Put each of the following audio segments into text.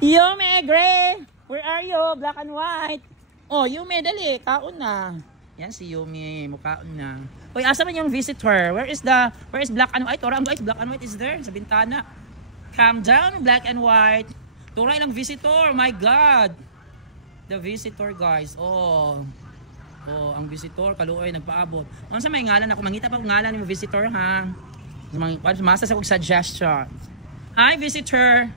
Yume, Gray! Where are you? Black and white. Oh, Yume, dali. Kaon na. Yan si Yume. Mukhaon na. Uy, asa man yung visitor? Where is black and white? Tora, ang black and white is there sa bintana. Calm down, black and white. Tora ilang visitor. My God. The visitor, guys. Oh, ang visitor. Kaluoy, nagpaabot. Ano sa may ngalan ako? Mangita pa kung ngalan yung visitor, ha? Masa sa kong suggestion. Hi, visitor.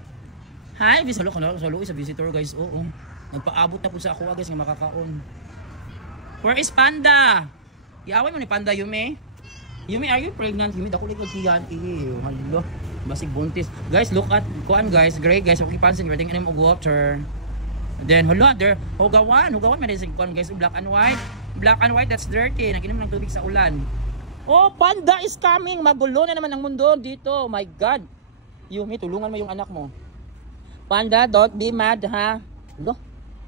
Hi, visitor. Kaluoy sa visitor, guys. Oo. Nagpaabot na po sa ako, guys, nga makakaon. Where is Panda? Iaway mo ni Panda, Yume. Yume, are you pregnant? Yume, dako likod tiyan. Hello. Basig buntis. Guys, look at kuan, guys. Gray, guys. Okay, pansin. We're taking of water. Then, hello, there. Hugawan. May rising kuan, guys. Black and white. Black and white, that's dirty. Naginom ng tubig sa ulan. Oh, Panda is coming. Magulo na naman ang mundo dito. My God. Yume, tulungan mo yung anak mo. Panda, don't be mad, ha? Hello.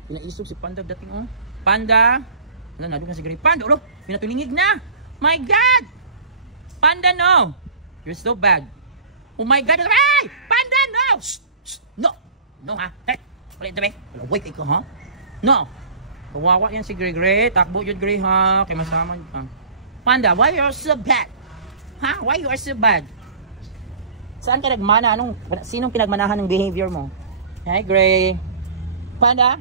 Pinaisog si Panda dating, oh. Panda. Wala, nadug na si Gray. Panda, ulo. Pinatulingig na. My God. Panda, no. You're so bad. Oh my God. Ay! Panda, no. Shh, shh. No. No, ha? Hey. Wala ito, be. Wait, ikaw, ha? No. Kawawa yan si Gray. Takbo yun, Gray, ha? Kaya masama yun, ha? Panda, why you're so bad? Ha? Why you are so bad? Saan ka nagmana? Sinong pinagmanahan ng behavior mo? Hi, Gray. Panda?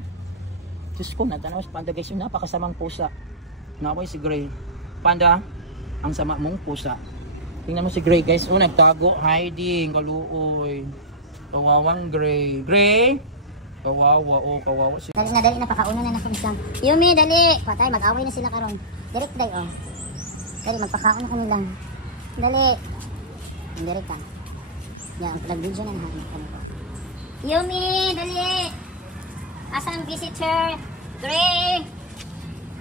Diyos ko, natanaw si Panda, guys. Yung napakasamang pusa. Naway si Gray. Panda, ang sama mong pusa. Tingnan mo si Gray, guys. Oh, nagtago. Hiding. Kaluoy. Kawawang Gray. Gray? Kawawa. Oh, kawawa si... Dali na. Pakauno na kami lang. Yume, dali. Patay, mag-away na sila karon. Direct day, oh. Dali, magpakaon kami lang. Dali. Direct ka. Yan, nag-video na nahan. Yume, dali. Asan visitor? Gray.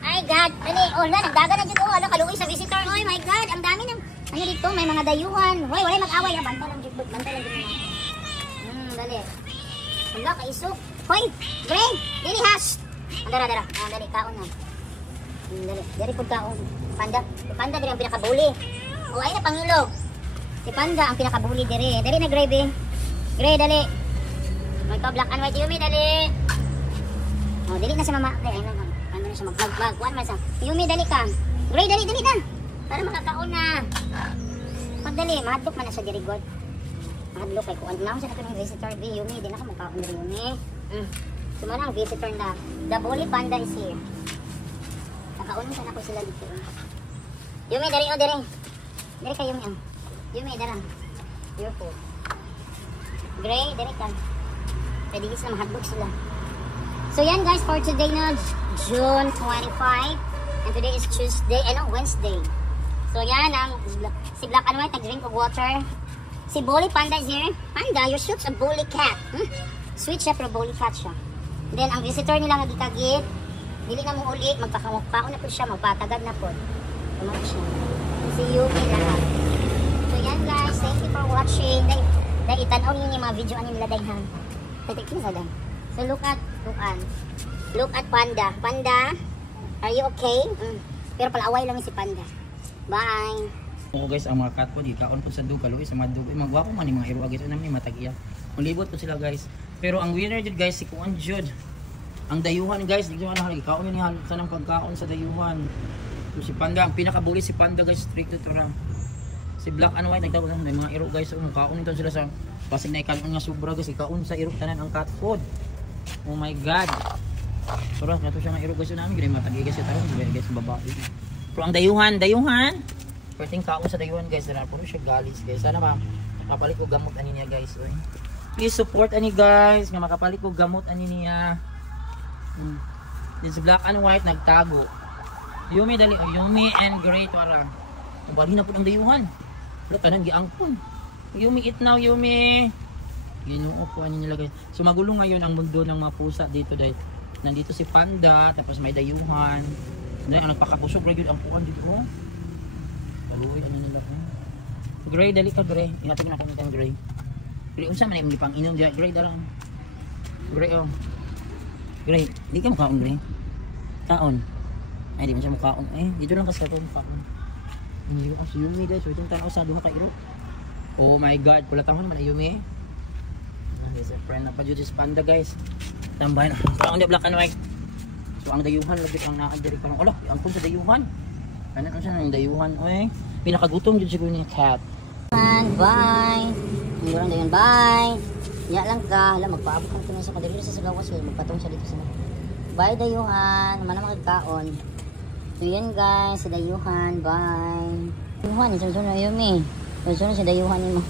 Ay God, dali. Oh, nagdaga na dito. Ano, kaluoy sa visitor. Oh my God, ang dami ng ano dito, may mga dayuhan. Hoy, wala mag-away. Banta lang dito. Dali. Wala ka isok. Hoy, Gray, dili hash. Dara. Dali, kaon na. Dali. Dali pud kaon. Panda diri ang pinakabuli. Oh, ay na pangilog. Si Panda ang pinakabuli diri. Dali na, Gray, be. Gray, dali. May black and white, Yume, dali. Oh, dali na si mama. Dali, ano na siya mag-vlog. Kuan man sa. Yume, dali ka. Gray, dali na. Para makakaon na. Pagdali, mahadlok man na siya diri, God. Mahadlok kay kuan na sa kanang visitor, be. Yume, di na ka magkaon diri, Yume. Sumana ang visitor na. The bully panda is here. Nakaunin sana ko sila dito. Yume, dali o, dali. Dali ka, Yume. Yume, dara. Beautiful. Gray, dali ka. Pwede sila mahadlok sila. So yan guys, for today na June 25 and today is Tuesday, Wednesday. So yan, si Black and White nag-drink of water. Si Bully Panda is here. Panda, you're such a bully cat. Sweet siya pero bully cat siya. Then ang visitor nila nga gitagit, dili na mo uli, magpakaon na po siya, magpatagad na po. Tumato siya. See you in lahat. So yan guys, thank you for watching. Dahil itanaw niyo yung mga video nila dayhan. Tatik na lang. So look at Panda. Panda, are you okay? Pero palaaway lang si Panda. Bye. Oo guys, ang mga cat po, di kaon po sa dug, kaluoy sa mga dug. Magwapo man yung mga hero agad na may matag-iya. Malibot po sila guys. Pero ang winner jud guys, si Kuan jud. Ang dayuhan guys, di ko na kaon ni sa nang pagkaon sa dayuhan. So, si Panda, ang pinakabuli si Panda guys, strict to ra. Si Black and White nagdaw na mga hero guys, kaon nito sila sa pasig na ikaon nga sobra guys, ikaon sa hero tanan ang cat food. Oh my God. Surah, nato siya nga iro guys namin. Gini matagi guys taron guys babae. Pero ang dayuhan. Pwedeng kaon sa dayuhan guys. Dala puro siya galis guys. Sana makapalit ko gamot ani niya guys. Oy. Please support ani guys. Nga makapalit ko gamot ani niya. This Black and White nagtago. Yume dali. Yume and Gray para. Bali na po ang dayuhan. Wala tanan giangkon. Yume eat now, Yume. Ginoo po ani nila guys. So magulo ngayon ang mundo ng mga pusa dito dahil nandito si Panda, tapos may dayuhan. Dahil ang nagpakabusog rin ang puan dito. Oh. Kaluoy ano nila. Oh. Gray, dali ka Gray. Ingatan na kami tayong Gray. Gray, unsa man yung pang inom dyan. Gray, dalang. Gray, oh. Gray, di ka mukhaon Gray. Kaon. Ay, di mo siya mukhaon. Eh, dito lang kasi ito mukhaon. Hindi ko kasi Yume guys. So itong tanaw sa duha ka iro. Oh my God, pula taon naman ay Yume. He's a friend of Pajutis Panda, guys. Tambay na. Parang hindi black and white. So ang dayuhan lagi ang naadiri ka lang. Ala, ang kun sa dayuhan. Ano siya ng dayuhan, oy. Pinakagutom jud siguro ni cat. Bye. Ang gurang dayon, bye. Ya lang ka, hala magpaabot ka na sa kadiri sa gawas, magpatong siya dito sa. Bye dayuhan, naman na magkaon. So yan guys, sa dayuhan, bye. Dayuhan, sunod na Yumi. Sunod sa dayuhan ni mo.